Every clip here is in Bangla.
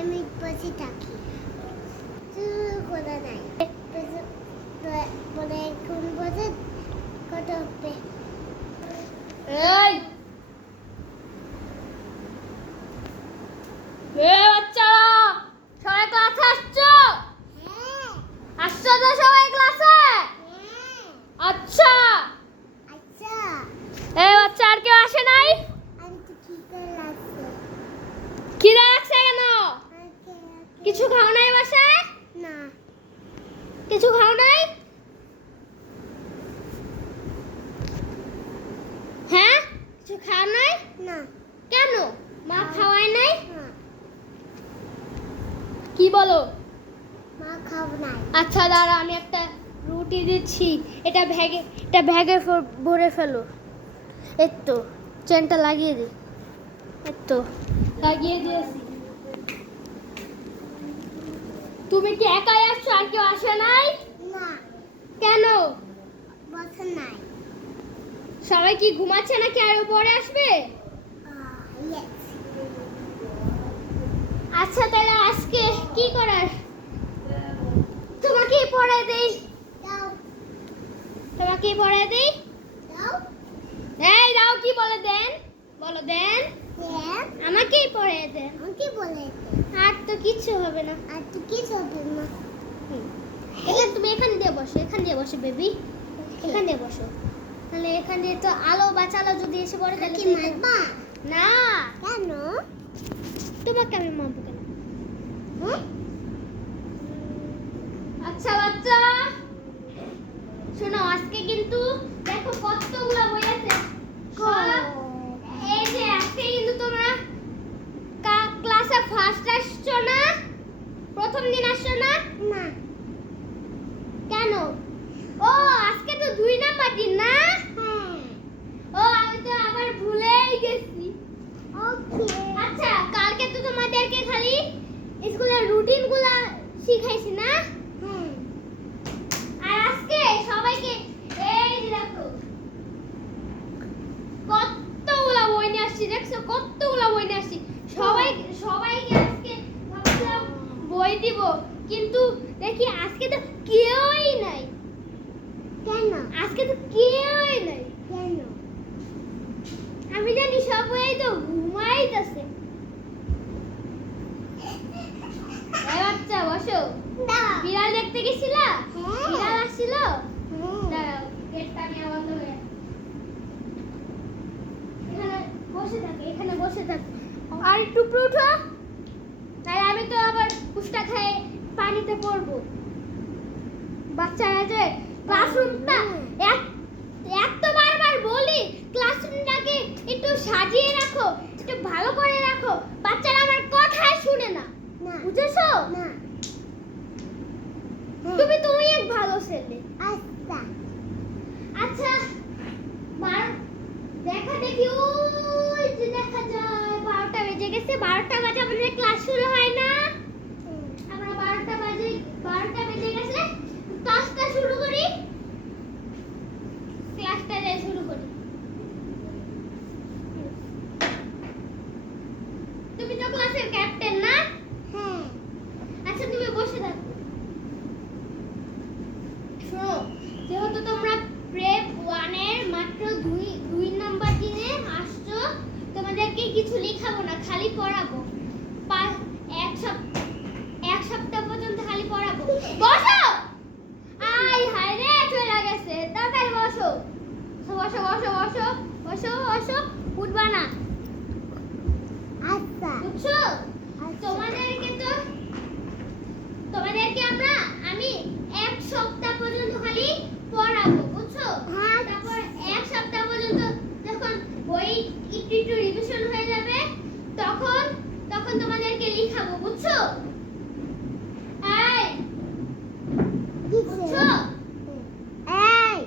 আমি বসে থাকি কোথা নাই বলে কোন বসে কত হবে এই বাচ্চারা সবাই ক্লাসে আসছো? হ্যাঁ আসছো তো সবাই ক্লাসে? হ্যাঁ আচ্ছা আচ্ছা এই বাচ্চা আর কেউ আসে নাই? আমি তো কি করে লাগছে খিদে লাগছে কেন? কিছু খাও নাই বাসায়? না কিছু খাও নাই? হ্যাঁ কিছু খাও নাই? না কেন মা খাওয়ায় নাই? না কি বলো? মা খাবো না আচ্ছা দাঁড়া আমি একটা রুটি দিচ্ছি, এটা ব্যাগে ভরে ফেলো। এই তো চেনটা লাগিয়ে দে, এই তো লাগিয়ে দিয়েছি। তুমি কি একাই আসছো আর কেউ আসে নাই? না কেন? বসে নাই সবাই কি ঘুমাচ্ছে নাকি আরো পরে আসবে? ইয়েস আচ্ছা তাহলে আজকে কি করার? তোমাকে পড়াই দেই, দাও তোমাকে পড়াই দেই। দাও এই দাও কি বলে দেন, বলো দেন, দেন আমাকেই পড়াই দেন। আমাকে বলে আর তো কিচ্ছু হবে না। আর তুই কি হবে না তুমি এখান দিয়ে বসো, এখান দিয়ে বসো বেবি, এখান দিয়ে বসো। তাহলে এখান দিয়ে তো আলো বাঁচালো যদি এসে পড়ে তাহলে কি তো মারবা না, কেন তোমাকে আমি মারবো কেন? হ্যাঁ আচ্ছা বাচ্চা শোনো, আজকে কিন্তু দেখো কতগুলো বই আছে সব। এই যে আজকে কিন্তু তোমরা ক্লাসে ফার্স্ট আসছো না, প্রথম দিন আসছো না? না কেন? ও আজকে তো 2 নাম্বার দিন না? হ্যাঁ ও আমি তো আবার ভুলেই গেছি। ওকে আচ্ছা কালকে তো তোমাদেরকে খালি স্কুলের রুটিনগুলো শিখাইছি না? হ্যাঁ আর আজকে সবাইকে এই যে দেখো কতগুলা বই নিয়ে আসছি, দেখছো কতগুলা বই নিয়ে আসছি। সবাইকে আজকে ভাবছিলাম বই দিব, কিন্তু দেখি আজকে তো কেউই নাই, কেন আজকে তো কেউই নাই। কেন আমি জানি সবাই তো ঘুমাইতেছে। এই বাচ্চা বসো। দাও বিড়াল দেখতে গেছিলা? হ্যাঁ বিড়াল আসছিল? হ্যাঁ দাঁড়াও গেটটা নিয়ে বন্ধ হয়ে এখানে বসে থাকে, এখানে বসে থাকে। আর একটু উপরে উঠো, তাই আমি তো আবার কুষ্টা খাই পানিতে পড়বো। বাচ্চারা যে ক্লাসরুমটা এত বারবার বলি ক্লাসরুমটাকে একটু সাজিয়ে রাখো, একটু ভালো করে রাখো, বাচ্চারা আমার কথাই শুনে না, না বুঝেছো? না তুমি এক ভালো ছেলে। আচ্ছা আচ্ছা দেখা দেখি ওই যে দেখা যায় 12টা বেজে গেছে, 12টা বাজে আমাদের ক্লাস শুরু হয় না? আমরা 12টা বেজে গেছে, ক্লাসটা শুরু করি, ক্লাসটা যাই শুরু করি। তুমি তো ক্লাসের ক্যাপ্টেন না? হ্যাঁ আচ্ছা তুমি বসে থাকো। শোনো, যেহেতু তোমরা প্রেপ 1 এর মাত্র 2 নাম্বার দিনে আসছো, তোমাদেরকে কিছু লিখাবো না, খালি পড়াবো। এক সপ্তাহ পর্যন্ত খালি পড়াবো। বসো। আই হায় রে চলে গেছে, তাড়াতাড়ি বসো। বসো বসো বসো বসো বসো, উঠবা না, আচ্ছা বুঝছো? তোমাদেরকে আমি 1 সপ্তাহ পর্যন্ত খালি পড়াবো, বুঝছো? হ্যাঁ তারপর 1 সপ্তাহ পর্যন্ত যখন বই একটু রিভিশন হয়ে যাবে তখন তোমাদেরকে লিখাবো, বুঝছো? এই বুঝছো? এই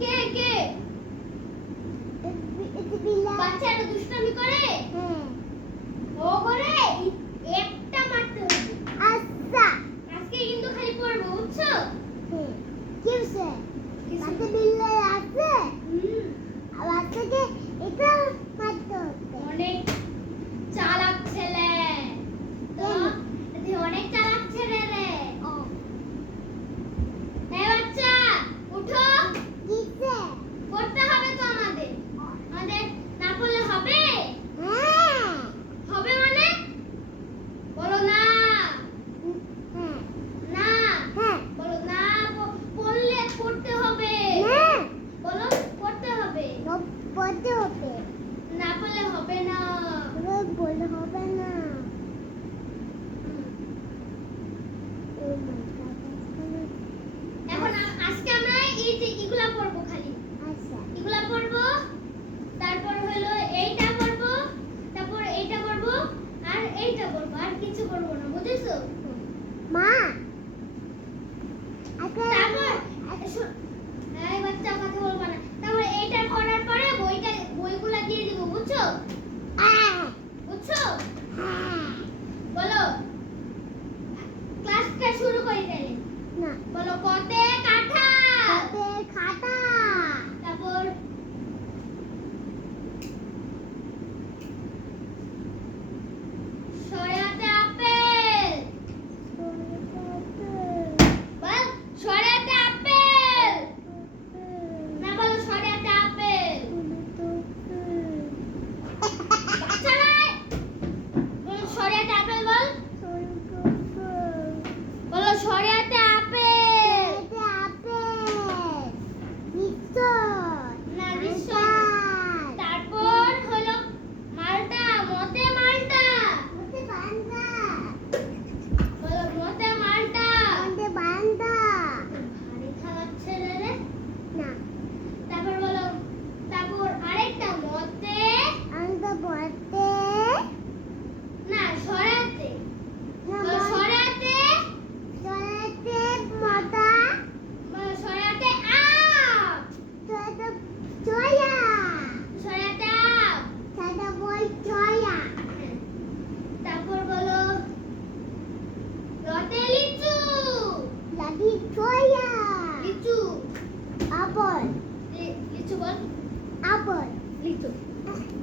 কে কে এটা বিলা বাচ্চারা দুষ্টামি করে? হ্যাঁ ও করে একটা মারতে হবে। আচ্ছা আজকে কিন্তু খালি পড়বো, বুঝছো? হ্যাঁ কি হইছে বাচ্চা বিল্লা আছে হুম বাচ্চাকে এটা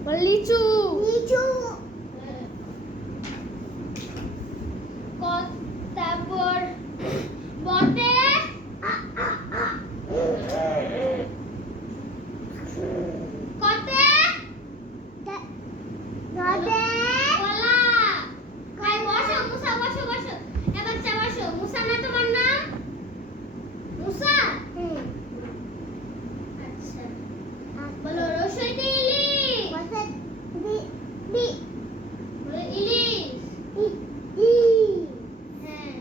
বলো লিচু। লিচু। তারপর বটে। কতে। নদে। কলা। ভাই বসো মুসা, বসো বসো। এ বাচ্চা বসো। মুসা না তোমার নাম? মুসা? আচ্ছা। বলো রসইতে ইলিশ। বসে দি দি বলো ইলিশ। ই ই হ্যাঁ।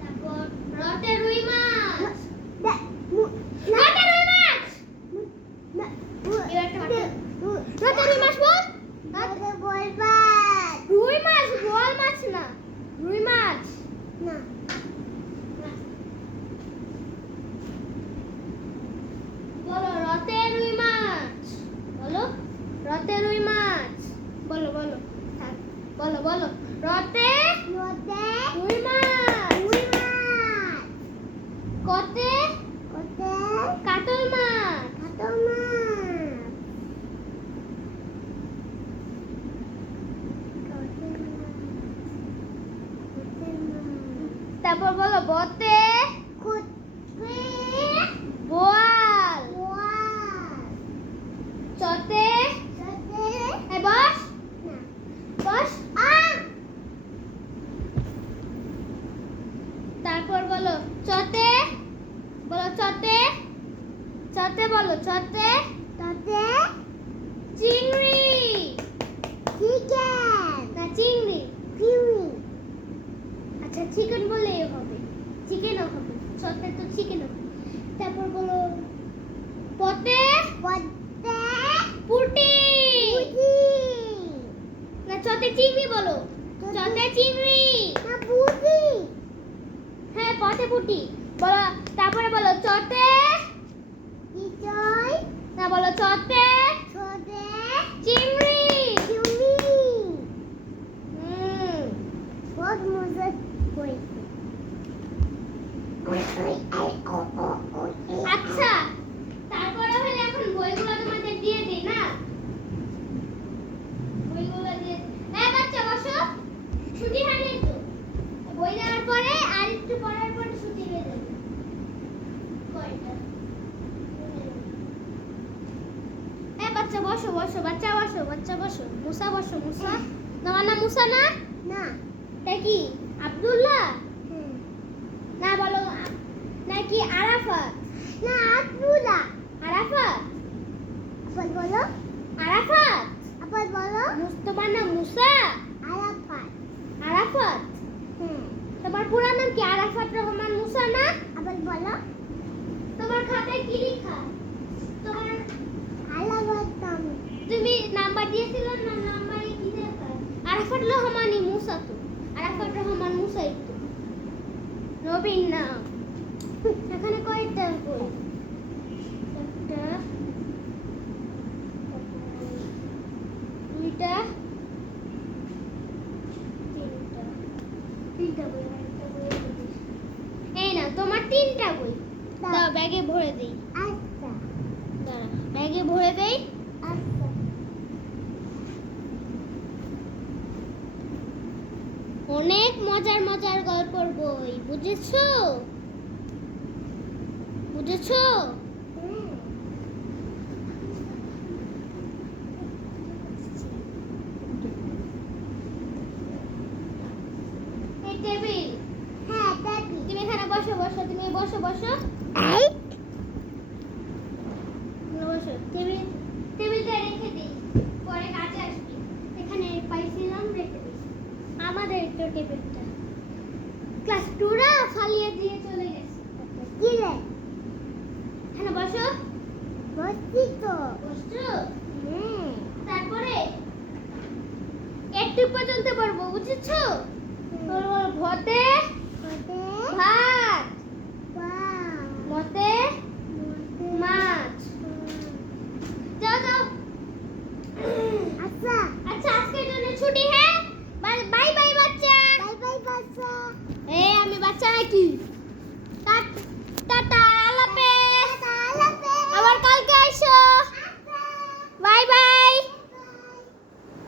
তারপর রতে রুই মাছ। দা মু রতে রুই মাছ। না এবার একটা হাতে। রতে রুই মাছ বল। নদে বলবা রুই মাছ, বোয়াল মাছ না। রুই মাছ। না বলো রতে রুই মাছ। বলো রতে রুই মাছ। বলো বলো থাক। বলো বলো রতে নদে রুই মাছ। রুই মাছ কতে কতে কাতল মাছ। কাটো মাছ কতে মাছ তারপর বলো বতে কুতবে বোয়াল। ওয়াল চতে সাথে এ বস না বস। আ তারপর বলো চতে। বলো চতে। চতে বলো চতে তাতে চিংড়ি। চিকেন না চিংড়ি। কিউই আচ্ছা চিকেন বললেই হবে, চিকেনও হবে, চতে তো চিকেনও হবে। তারপর বলো পতে পদ্মে পুটি। পুজি না চতে চিংড়ি বলো। চতে চিংড়ি। না পুজি হ্যাঁ পথে পুটি বলো। তারপরে বলো চতে। ইজয় না বলো চতে ছোদে চিংড়ি। কিউই হুম বহুত মজা হয়েছে আচ্ছা। তারপরে হলে এখন বইগুলো তোমাদের দিয়ে দিই না। বইগুলো দিয়ে বাচ্চা বসো। ছুটি হয়নি তো। বই দেওয়ার পরে আর একটু পড়ার পর ছুটি হয়ে যাবে। কয়টা? বাচ্চা বসো বসো। বাচ্চা বসো। বাচ্চা বসো। মুসা বসো। মুসা তোমার নাম মুসা না? না তা কি আব্দুল্লাহ? না বলো নাকি আরাফাত? না আব্দুল্লাহ আরাফাত। আবার বলো আরাফাত। আবার বলো তোমার নাম মুসা? আরাফাত আরাফাত। তোমার পুরো নাম কি আরাফাত রহমান মুসা না? আবার বলো তোমার খাতায় কি লেখা? তোমার আলাবাদ নাম তুমি নাম্বার দিয়েছিল না? নাম্বারে কি লেখা? আরাফাত রহমানই মুসা তো। আরাফাত রহমান মুসাই তো নবীন নাম। এখানে কয়টা বই? একটা, দুইটা, তিনটা। তিনটা বই। আরেকটা বই আছে। এই না তোমার তিনটা বই। দাও ব্যাগে ভরে দেই। আচ্ছা দাঁড়া ব্যাগে ভরে দেই। আচ্ছা অনেক মজার মজার গল্পের বই, বুঝেছো? বুঝেছো? এই টেবিল। হ্যাঁ দাদি তুমি এখানে বসো বসো। তুমি বসো বসো। এই বসো। টেবিলটা রেখে দিই, পরে কাজে আসবি। এখানে পাইছিলাম রেখে দিই। আমাদের তো টেবিলটা ক্লাস 2রা ফালিয়ে দিয়ে চলে গেছে। কি রে এখানে বসো। বসছি তো বসছো? হ্যাঁ তারপরে একটু পর্যন্ত পড়বো, বুঝেছো? বলো বলো ভদ